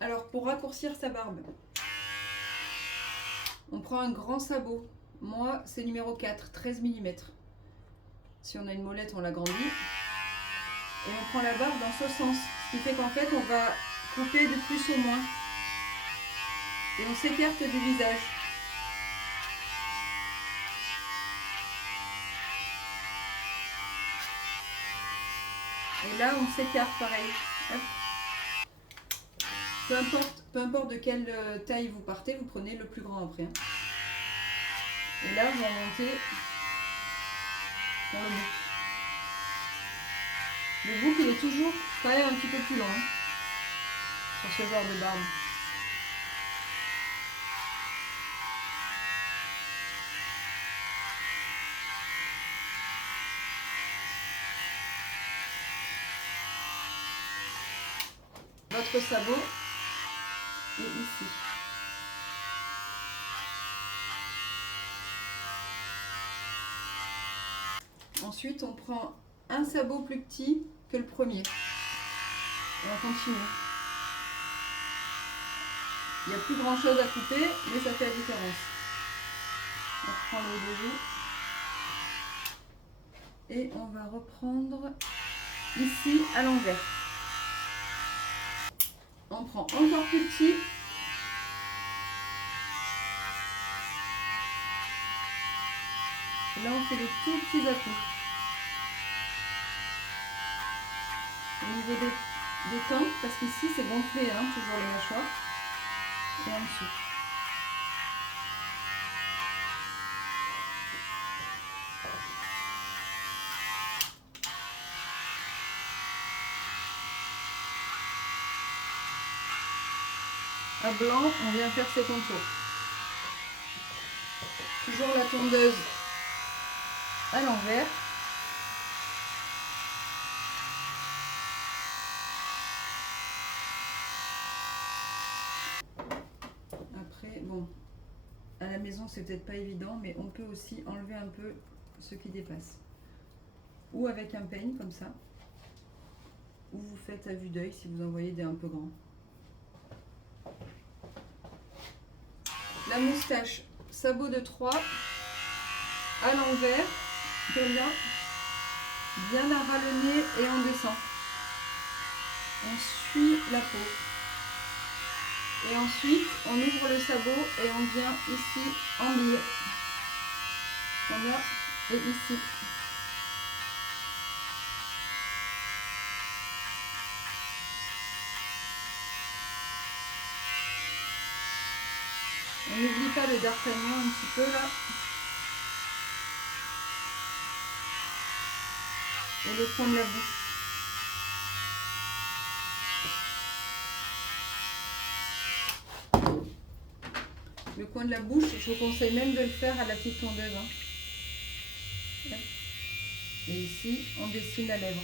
Alors pour raccourcir sa barbe, on prend un grand sabot. Moi c'est numéro 4, 13 mm. Si on a une molette, on l'agrandit. Et on prend la barbe dans ce sens. Ce qui fait qu'en fait on va couper de plus au moins. Et on s'écarte du visage. Et là on s'écarte pareil. Hop. Peu importe de quelle taille vous partez, vous prenez le plus grand après. Et là vous remontez dans le bouc. Le bouc il est toujours quand même un petit peu plus long sur ce genre de barbe. Votre sabot est ici. Ensuite, on prend un sabot plus petit que le premier. Et on continue. Il n'y a plus grand chose à couper, mais ça fait la différence. On reprend le début. Et on va reprendre ici à l'envers. On prend encore plus petit. Et là, on fait des tout petits à-coups. Au niveau des tempes, parce qu'ici, c'est gonflé, toujours les mâchoires. Et en dessous. À blanc, on vient faire ses contours. Toujours la tondeuse à l'envers. Après, bon, à la maison c'est peut-être pas évident, mais on peut aussi enlever un peu ce qui dépasse. Ou avec un peigne comme ça. Ou vous faites à vue d'œil si vous en voyez des un peu grands. La moustache, sabot de 3, à l'envers, comme là, bien à ras le nez et on descend. On suit la peau. Et ensuite, on ouvre le sabot et on vient ici en bille. Comme là et ici. On n'oublie pas le d'Artagnan un petit peu là. Et le coin de la bouche. Le coin de la bouche, je vous conseille même de le faire à la petite tondeuse. Et ici, on dessine la lèvre.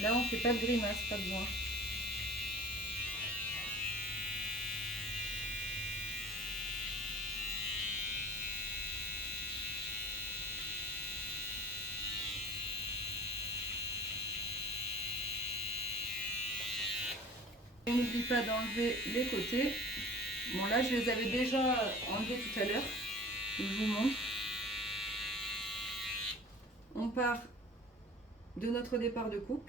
Là, on ne fait pas de grimace, pas besoin. On n'oublie pas d'enlever les côtés. Bon là, je les avais déjà enlevés tout à l'heure. Je vous montre. On part de notre départ de coupe.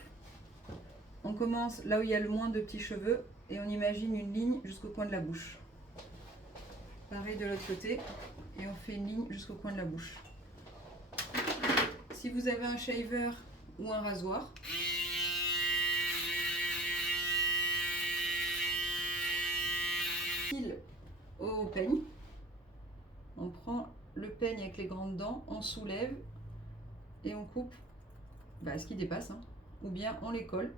On commence là où il y a le moins de petits cheveux et on imagine une ligne jusqu'au coin de la bouche. Pareil de l'autre côté et on fait une ligne jusqu'au coin de la bouche. Si vous avez un shaver ou un rasoir, fil au peigne. On prend le peigne avec les grandes dents, on soulève et on coupe ce qui dépasse. Ou bien on les colle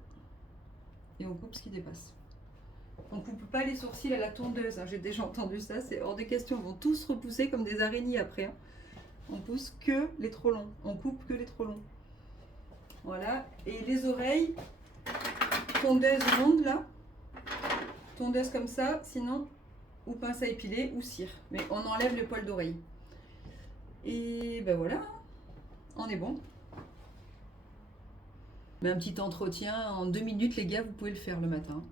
et on coupe ce qui dépasse. On ne coupe pas les sourcils à la tondeuse. J'ai déjà entendu ça, c'est hors de question. Ils vont tous repousser comme des araignées après. On pousse que les trop longs. On coupe que les trop longs. Voilà. Et les oreilles, tondeuse ronde là. Tondeuse comme ça, sinon, ou pince à épiler ou cire. Mais on enlève les poils d'oreille. Et ben voilà, on est bon. Mais un petit entretien en 2 minutes, les gars, vous pouvez le faire le matin.